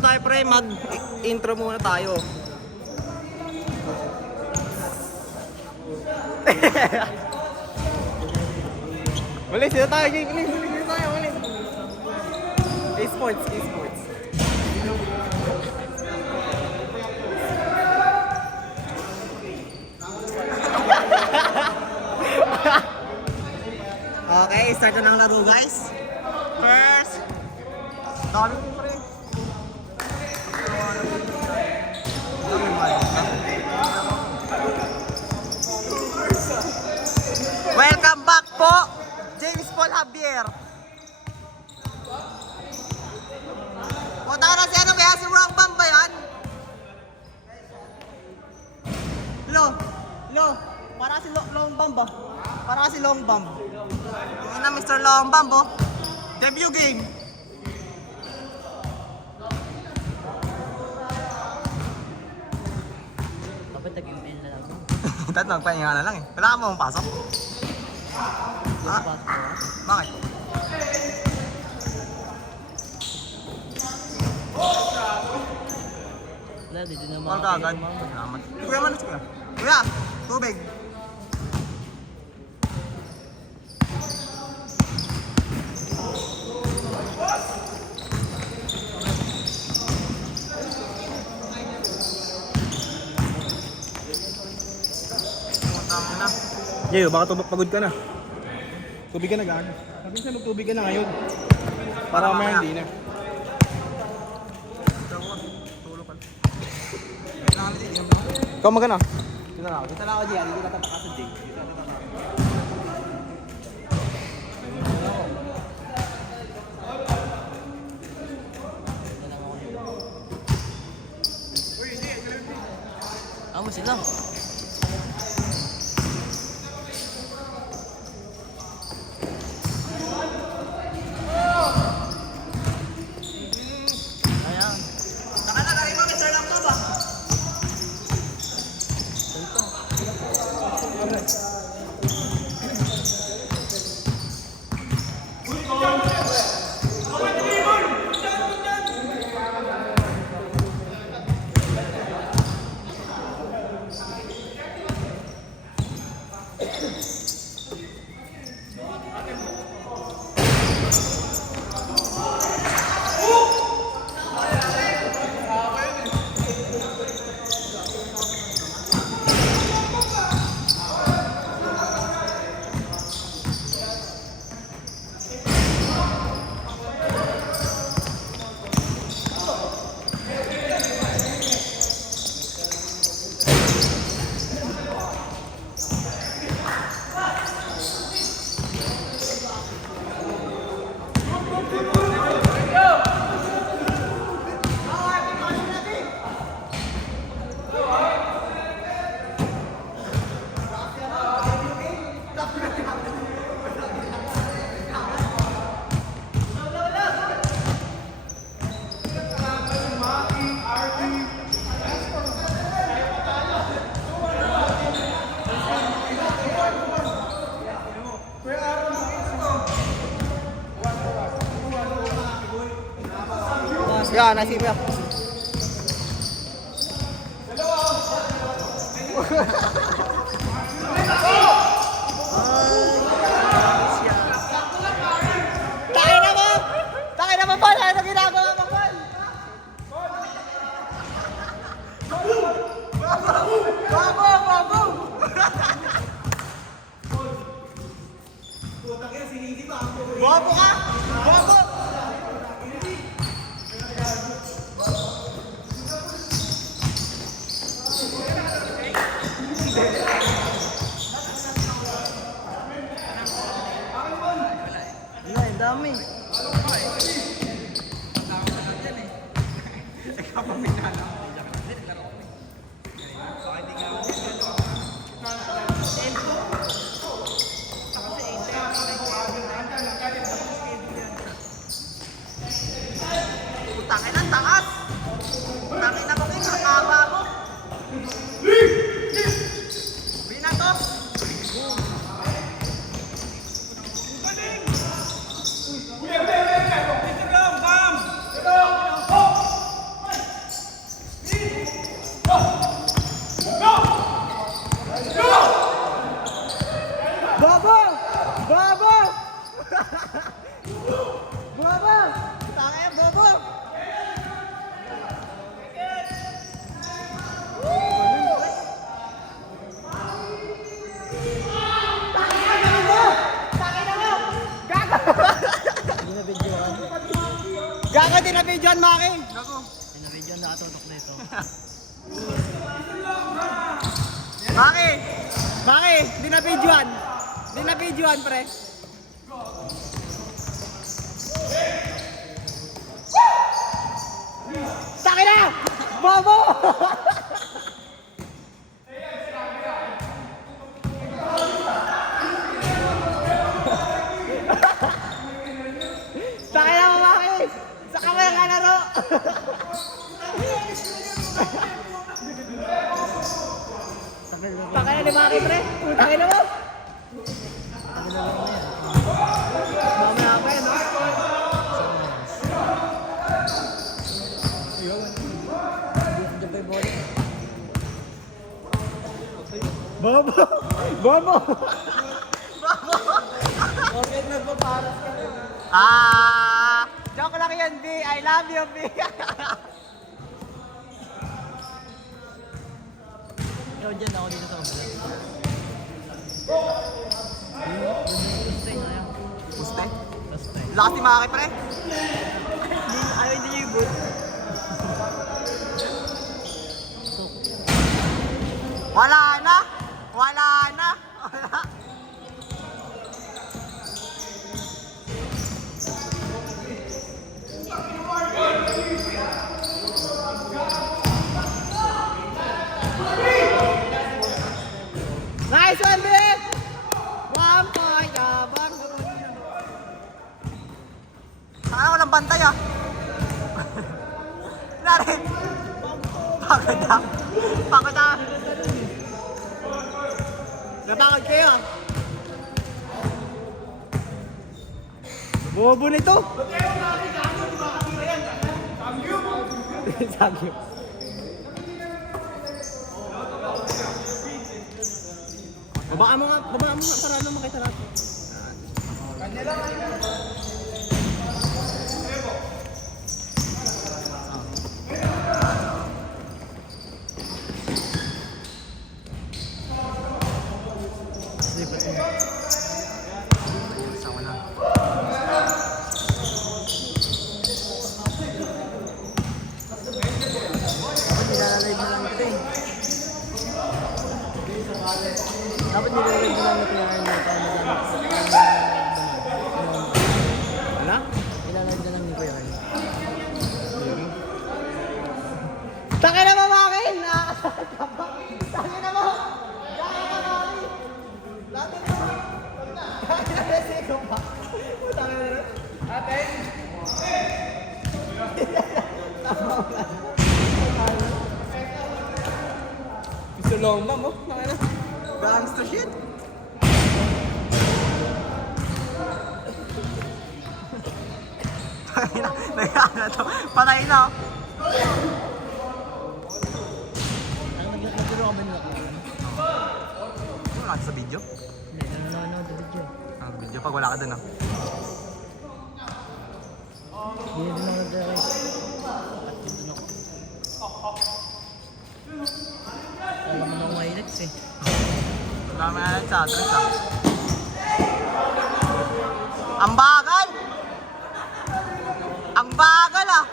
Tayo pre, mag-intro muna tayo. Mali, sila tayo. Sila tayo, mali. Esports. Okay, start na ng laro guys. First, dami mo pre. Welcome back po, James Paul Javier. Punta na si ano kaya? Si Rock Band ba yan? Para si Long Bomb ba? Para si Long Bomb. Yung na Mr. Long Bomb oh. Debut game. Dapat nag-email na lang. Tatlong pahinga na lang eh. Wala ka mo pasok? Bakit? Wala, dito na Huwag ka agad. Salamat. Kuya, manos kuya. Kuya, tubig. Jay, baka pagod ka na. Tubig ka na gaano. Sabi siya magtubig ka na ngayon. Para mamaya hindi na. Ikaw magana. Dito na ako. Dito na ako, Jay. Dito na tapak sa Jay. Amo sila. Yan, nasip ya. Tayo na mo, Paul! Ano ginagawa mo, Paul? Bago! Bago ka! Bago! Dami. Putangin ang taas. Putangin na kung ang haba mo. Binatos. na-videoan, Maki. Gago. Pinabidyo na atutok na ito. Maki! Maki! Di na-videoan. Di na-videoan, pre. Taki na! Bobo! Taki na, Maki! Sa kamay ka laro! Taki na ni Maki, pre. Taki na mo! Mamaya pa yun, no? Bobo! Bobo! Bakit nagpaparas ka na? Joke lang yan, B. I love you, B. Ikaw dyan, ako dito sa kabila. Puste? Basta Lakas ni Maki, pre. ayaw hindi niyo i-boot. Wala na! Wala na! Wala. Nice one, Vic! One point, abang. Saan ako ng bantay, ah? Narin! Pagod na. Pagod na. Napagod kayo, ah. Bobo nito. Sagyo. Babaan mo nga para ano makita natin. Slipat mo. Isa ko na. Nilalalive na lang ito eh. Dapat nilalalive na lang ito yung ano para Wala? nilalalive na lang ni Kuya Arnie. Taki na mo, Maki! Taki na mo! Taki na, Maki! Taki na mo! Taki na, Resiko pa! Taki na rin. Ate! Gusto lomba mo? Taki na. Dance to shit! Taki na. Nagkaka na to. Patay na, oh. Nagduro ka ba nila Kuya? Ano natin sa video? Hindi, nanonood na video. Ang video pag wala ka dun, ah. Hindi na din ako nag-direct. At dito na ako. Alam mo nang highlights eh. Dami na sa address, ah. Ang bagal! Ang bagal, ah!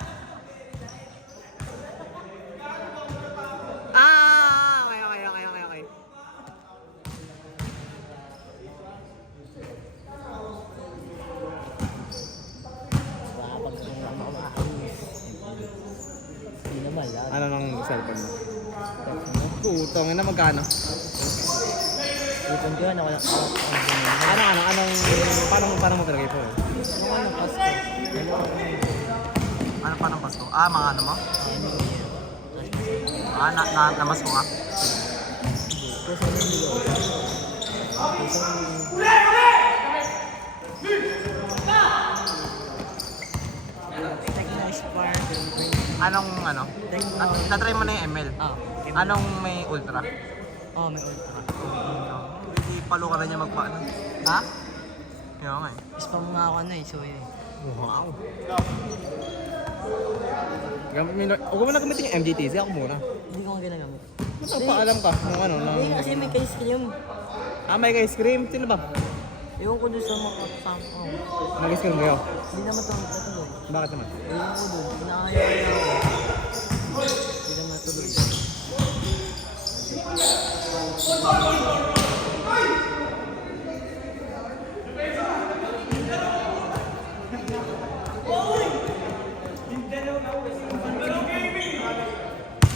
Okay. Kapag ano makakainis. Hindi naman lahat. Ano nang cellphone mo? Putong ina, magkano? Ipon ko yan, ako Paano mo pinagay po? ano, Pasko. Ano pa ng Pasko? Mga ano mo? Namas mo nga? Kasi ano yung ligaw? Tag na spark. Anong ano? Natry mo na yung ML? Anong may ultra? Oh, may ultra. Ipalo ka na niya magpaano? Ha? Kaya nga eh. Spam nga ako na eh, so yun. Wow! Huwag mo na gamitin yung MGTC, ako muna. Hindi ko nga ginagamit. Magpapaalam ka nung ano? Hindi, kasi may kay scream. May ice cream. Sino ba? Ewan ko doon sa mga kasama ko. Nag-skill kayo? Hindi naman ito natuloy. Bakit naman? Ewan ko doon. Inaayos na ako. Hindi naman natuloy.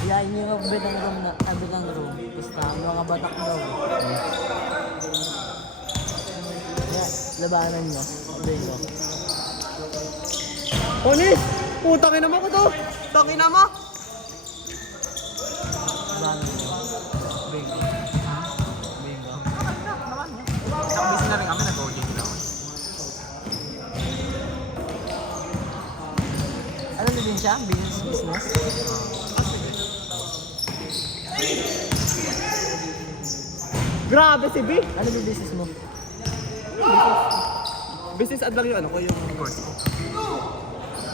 Kaya yun yung betang room na betang room. Basta mga batak daw. Kaya labanan nyo. Sabihin ko. Onis! Putang ina mo ko to! Tangin na mo! Labanan nyo. Bingo. Bingo. Isang busy na rin kami, nag-OJ na ako. Ano na din siya? Business? Grabe si B! Ano yung business mo? Business ad lang yung ano ko, yung course ko.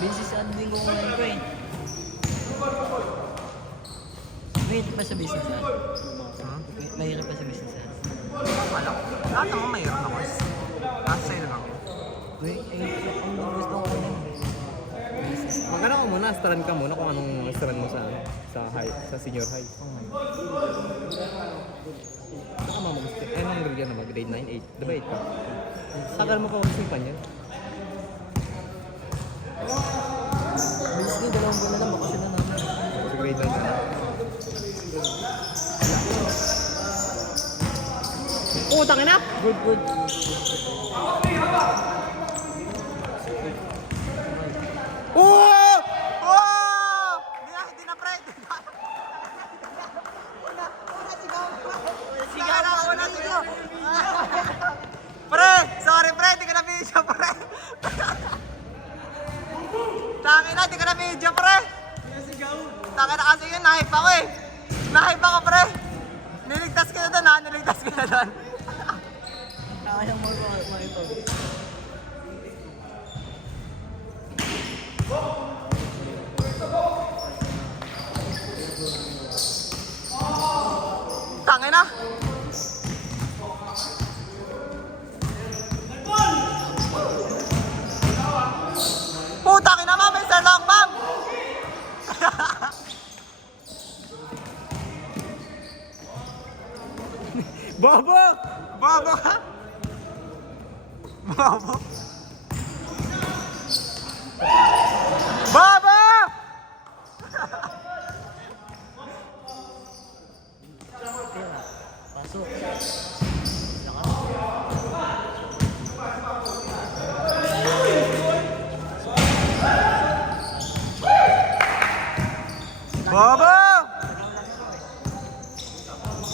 Business ano din ko ngayon ko eh. Mahirap pa sa business yan. Mahirap pa sa business yan. Alam, lahat naman mayroon na course. Nasa sa'yo lang ako. Wait, ang gusto ko na business. Magkano ka muna, strand ka muna kung anong strand mo sa senior high. Baka mamagusto. Eh, anong grade yan naman? Grade 9, 8? Diba 8 ka? Tagal mo pa mag-isipan yan. Bilis din, 2 buwan na lang bakasyon na namin. Sa grade 9 ka na. Utang ina! Good, good. Oh! Oh! Hindi na pre! Sigaw na ako na sigaw! Pre! Sorry pre! Di ka na video pre! Tangin na! Di ka na video pre! Tangin na kasi yun! Nahype ako eh! Nahype ako pre! Niligtas ka na doon ha! Niligtas ka na doon! Kayang mo ito. Tangin na! Putang ina mo! May sarlong bang! Bobo! Bobo ka? Bobo? Bobo! Pasok. Bobo!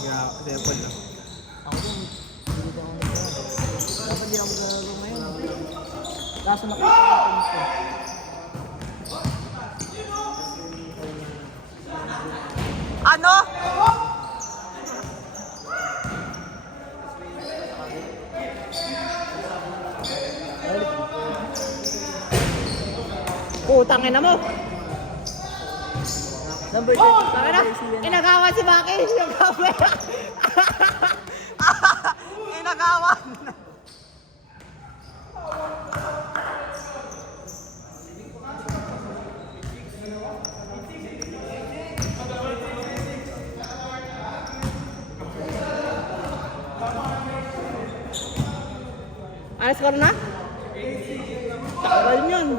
Yeah, simple lang. Ako din, hindi ko ako naglalaro. Dapat di ako naglalaro ngayon. Kaso nakikita ko. Ano? Putang ina mo! Number 30. Tama na! Inagawa si Maki! Inagawa! Inagawan! Ano score na? Takal yun!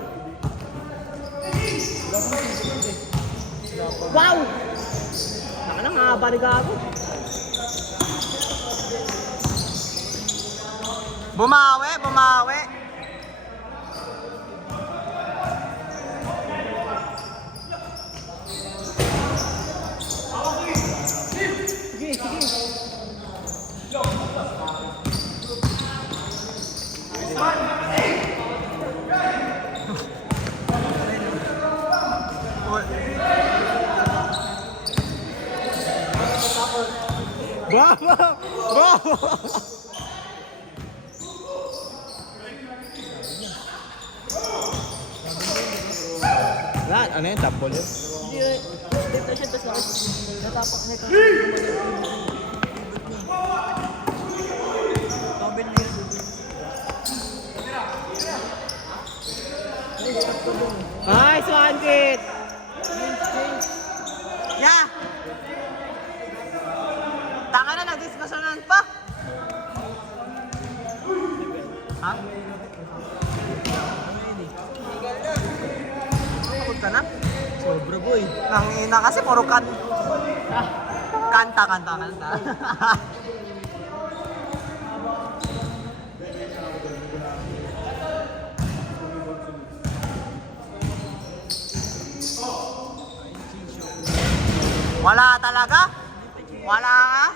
Wow! Naka na nga, baliga ako. Bumawi, bumawi. Sige, sige. Bravo! Bravo! Lahat, ano yun? Double yun? Hindi, dito siya, tapos natapak na ito. Kabin na yun. Nice one, kid! Yeah! Taka na, nag-discussionan pa! Ha? Kapag ka na? Sobra boy. Nangina kasi puro kanta. Wala talaga? Wala nga?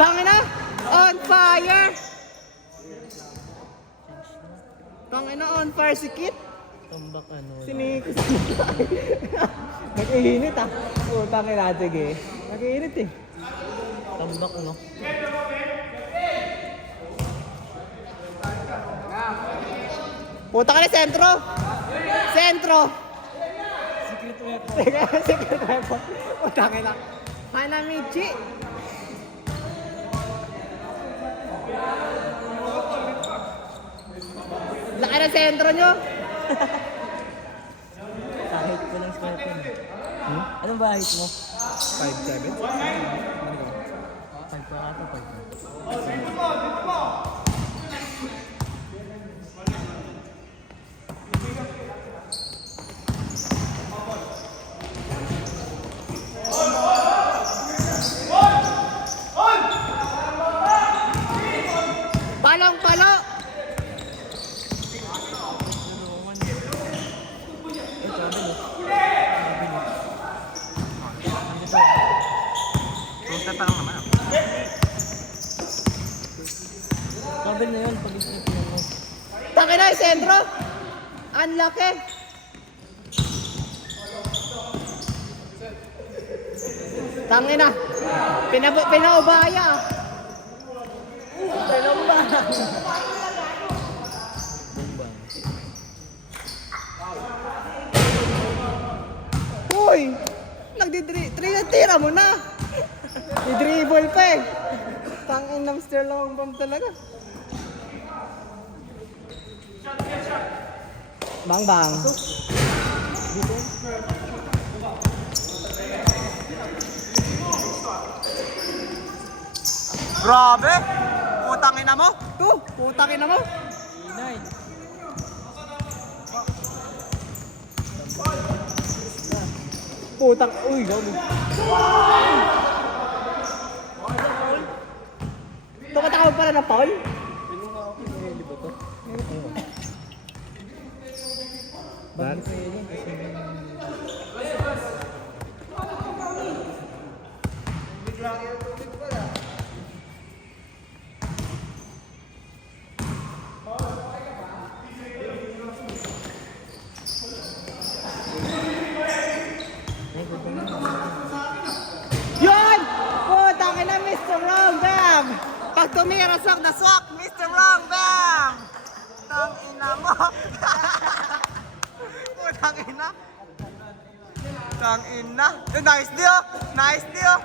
Tangina! On fire! Tangina, on fire si Kit! Tambak ano. Sinikos. Nag-iinit ah. Utang ina, sige. Nag-iinit eh. Tambak no. Puta ka na sentro! Sentro! Secret weapon. Secret weapon. Utang ina. Hanamichi! Laki na sentro nyo! Kahit ko lang square pen. Anong ba height mo? 5'7"? 5 pa ata, 5 pa. Palong-palo! Punta pa lang naman ako. Kabel na yun, pag-isipin mo. Taki na yung sentro! Ang laki! Tangi na! Pinaubaya! Pinaubaya! Uy! Tira mo na! I-dribble pa eh! Tangin ng Mr. Long Bomb talaga. Bang bang. Grabe! Putangin na mo! Putangin na mo! Inay. Putang... Uy, gabi. Tumatawag pala na Paul? Bakit pa yun? Yun! Putangin na Mr. Wrong Bam! Pag tumirasok na swak, Mr. Wrong Bam! Tangina mo! Putangina! Tangina! Nice deal! Nice deal!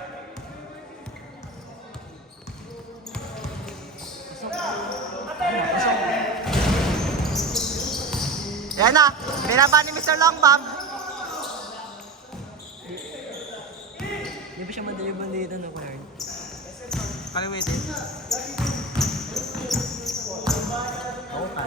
Yan na! Binaba ni Mr. Long Bam! Hindi ba siya madalibang dito no, Kuya? Kaliwitin. Ako ka.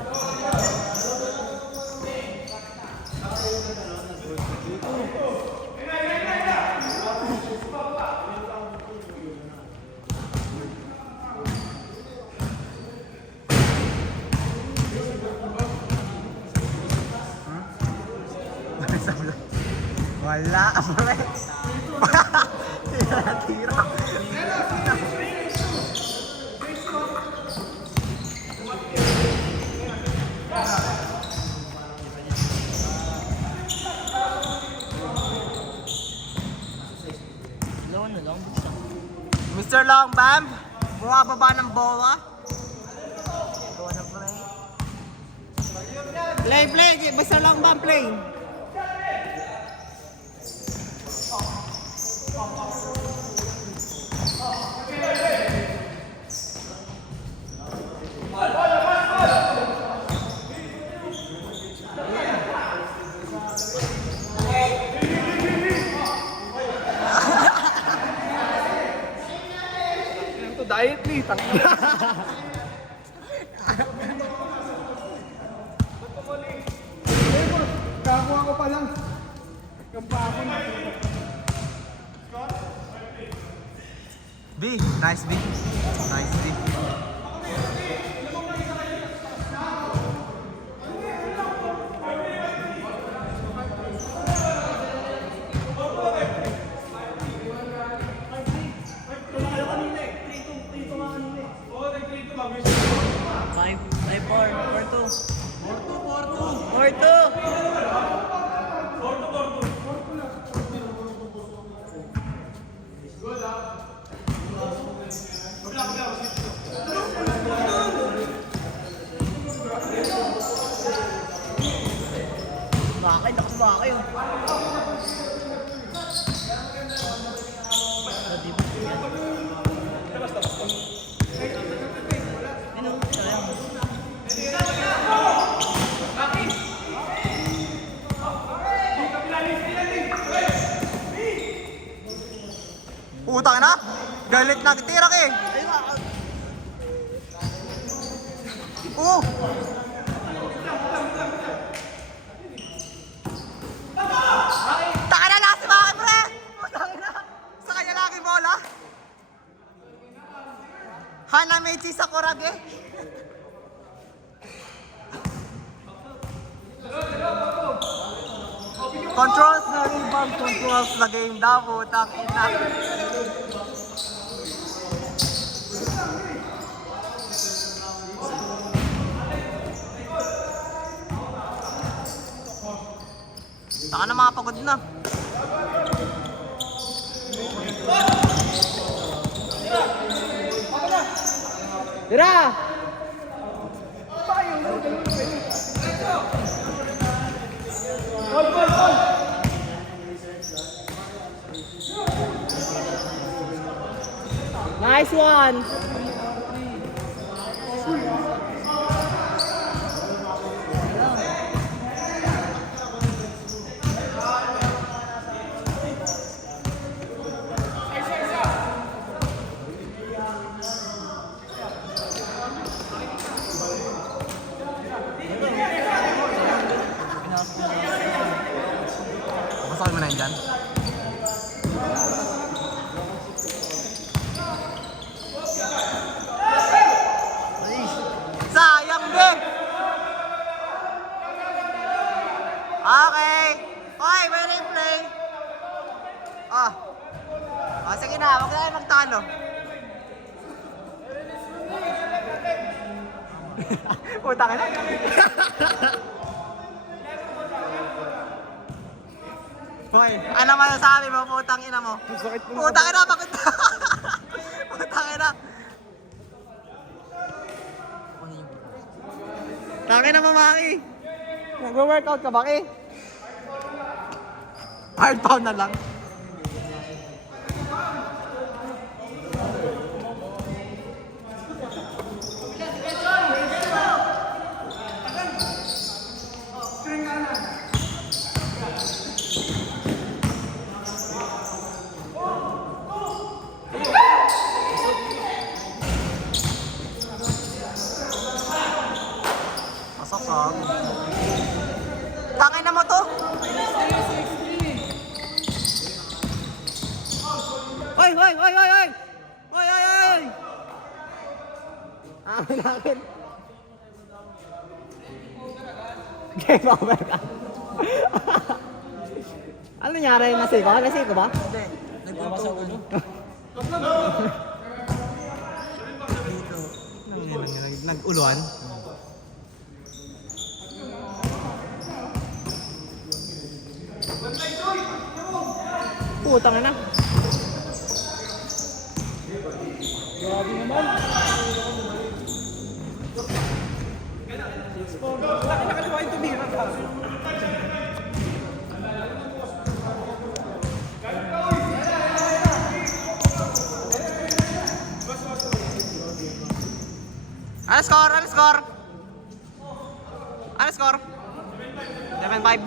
Wala, pre. Tira. Lawan na lang, buksan. Mr. Long Bam, bumababa ng bola. Gawa na play. Play, Mr. Long Bam, play. Ito diet ni, tangina. Kakuha ko pa lang. Kampapon. B, nice B. Nice B. Five, four, two. Four, two. Bakit? Ako ba kayo? Ano? Sayang. Utang na. Galit na tira eh. Oh. Taka na lang si Maki, pre. Utang na. Sa kanya lagi bola. Hana Mechi sa Kurage. Controls na rebound, controls na game daw, utang ina. Taka na mga pagod na. Tira! Nice one! Masakin mo na yun dyan. Sayang din! Okay! Okay, may replay! Oh. Oh, sige na, huwag na tayo magtalo. Puta ka na. Hoy, ano masasabi mo, putang ina mo? Sakit mo. Putang ina, bakit? Putang ina. Tangin na mamaki. Nag-workout ka, Baki? Hard pound na lang. Pasok. Tangin na mo to. Hoy, hoy, hoy, hoy, hoy. Hoy, hoy, hoy. Akin. Game over ka. Ano nangyari? Nasiko? Nasiko ba? Hindi. Nagpapa sa ulo. Nag-uluan? Putang na. Grabe naman. Nakakaliwa yung tumira ka. Ano score? Ano score? Ano score? 7-5.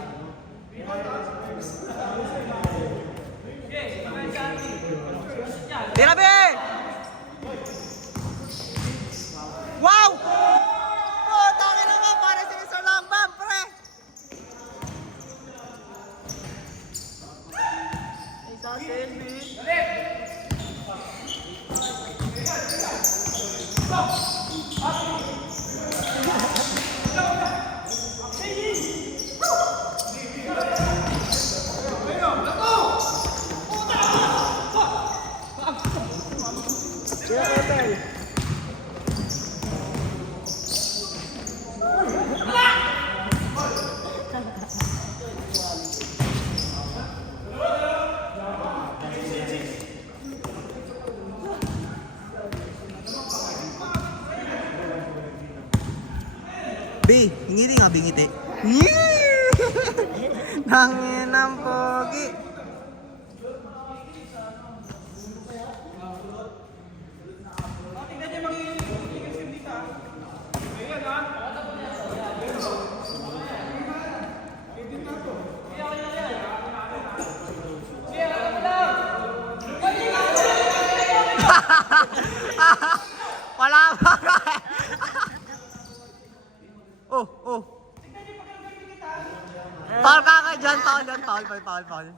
Tira, be! Wow! Oh, tangin naman, para si Mr. Langbam, pre! Isa, Selby. Kaya hotel. B, ngiti nga, bingiti. Nangin ang pogi. Wala ba? Oh, oh. Foul ka ka dyan, foul dyan, foul.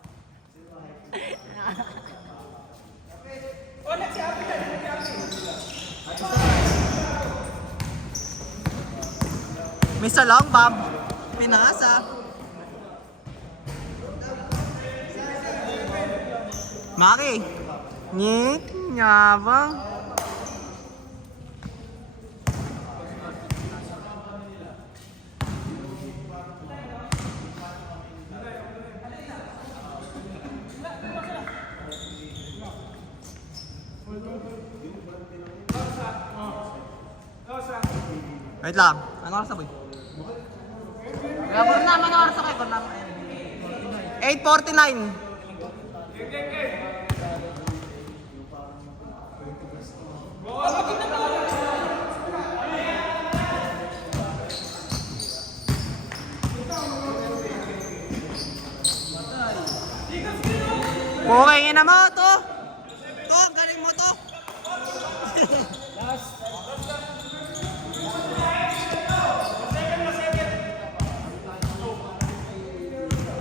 Mr. Longbam, pinasa. Maki, nyik, nyabang. Wait lang. Ano oras na boy? Gabon na, ano oras na kayo? 8:49. Okay na mo to. To, galing mo to.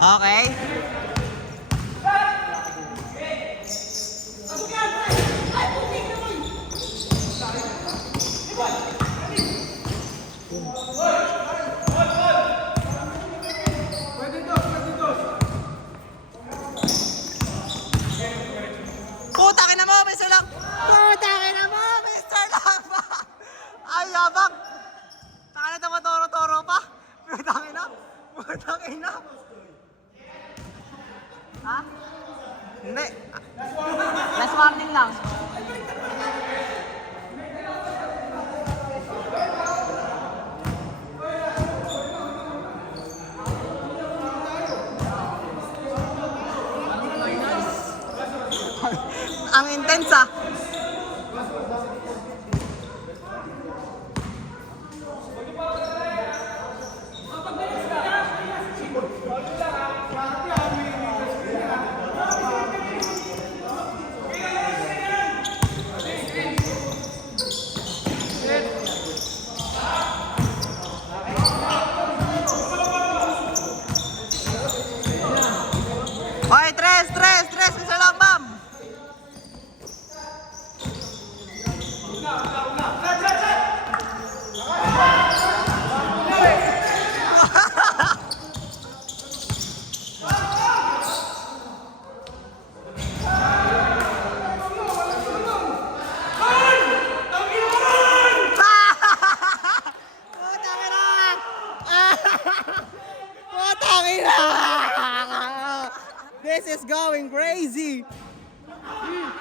Okay. Putangin na mo, Mr. Lang. Putangin na mo, Mr. Lang. Ay, yabang. Taka na matoro-toro pa. Putangin na. Putangin na. Ha? Hindi. Last warning lang. Ang intense ah. Hoy, tres, Mr. Lambam. This is going crazy.